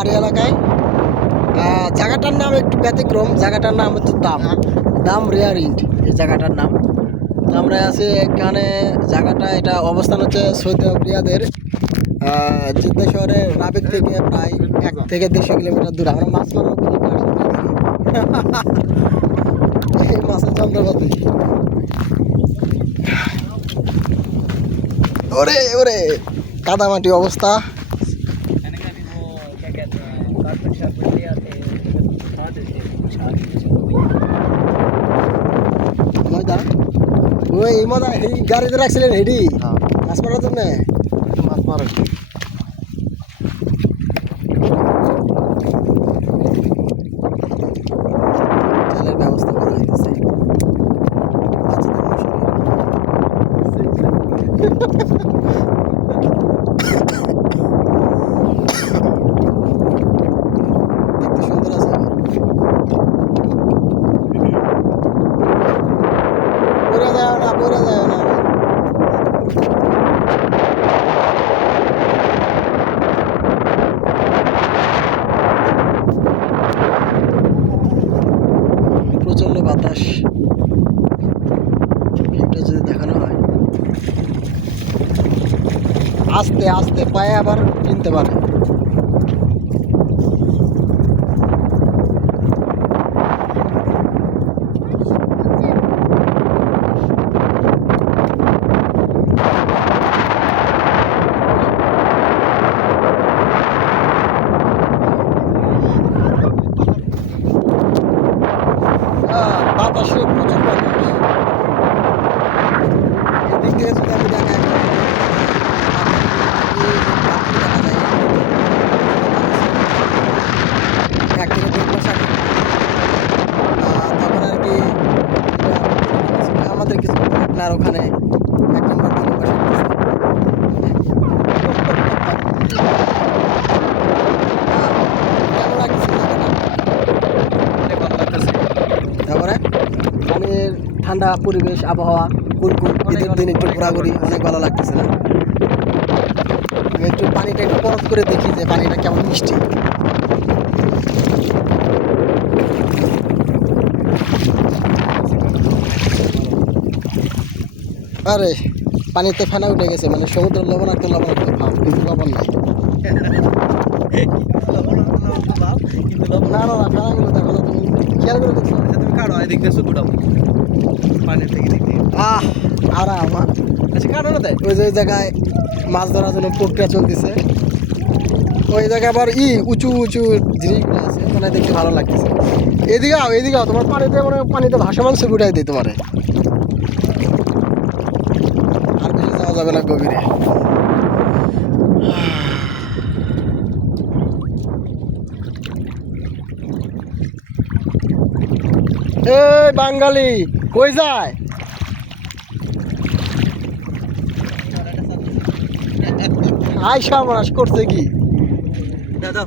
পাহাড়ি এলাকায়। জায়গাটার নাম একটু ব্যতিক্রম, জায়গাটার নাম হচ্ছে দাম রেয়ার ইন্ড, এই জায়গাটার নাম। তো আমরা আছি এখানে, জায়গাটা এটা অবস্থান হচ্ছে সৌদি আরব রিয়াদের জেদ্দা শহরের রাবিক থেকে প্রায় 1 থেকে 150 কিলোমিটার দূরে। আমরা মাছ মারার উপলক্ষে আসছি, এই মাছের যন্ত্রপাতি। ওরে ওরে কাদামাটি অবস্থা। মজা ওই মজা এই গাড়িতে রাখছিলেন হেডি মাছ মারার জন্য। মাছ মারা চালের ব্যবস্থা করা হইতেছে দেখতে সুন্দর আছে। পড়ে যায় না, পড়ে যায় না। প্রচন্ড বাতাস, ভিউটা যদি দেখানো হয়। আস্তে আস্তে পায়ে আবার চিনতে পারে। বাতাসে প্রচুর বাতাস। এদিক থেকে যদি আমি দেখাই, এক থেকে 2 মাস আগে তখন আর কি আমাদের কিছু পার্টনার ওখানে 1 নম্বর 2 নম্বর তারপরে পানির ঠান্ডা পরিবেশ, আবহাওয়া, কুলকুল, ঈদের দিন একটু ঘোরাঘুরি অনেক ভালো লাগতেছে না? আমি একটু পানিটা একটু বরফ করে দেখি যে পানিটা কেমন মিষ্টি। আরে পানিতে ফেনা উঠে গেছে, মানে সমুদ্রের লবণাক্ত লবণাক্ত ভাব, কিন্তু লবণ নাই। না না না, ফেনাগুলো দেখো না, তুমি খেয়াল করে দেখছো? তুমি কাটো এদিক দিয়ে শুধু পানির থেকে দিক দিয়ে আর আমার আচ্ছা কাটো না দেয় ওই যে ওই জায়গায় মাছ ধরার জন্য প্রক্রিয়া চলতেছে, ওই জায়গায় আবার উঁচু উঁচু জিনিসগুলো আছে, মানে দেখতে ভালো লাগতেছে। এদিকে আও, এদিকে আও, তোমার পানিতে মানে পানিতে ভাসমান ছবি উঠাই দিই তোমারে। আর বেশি যাওয়া যাবে না গভীরে। এই বাঙালি কই যায়? আই সর্বনাশ করছে কি? দাদা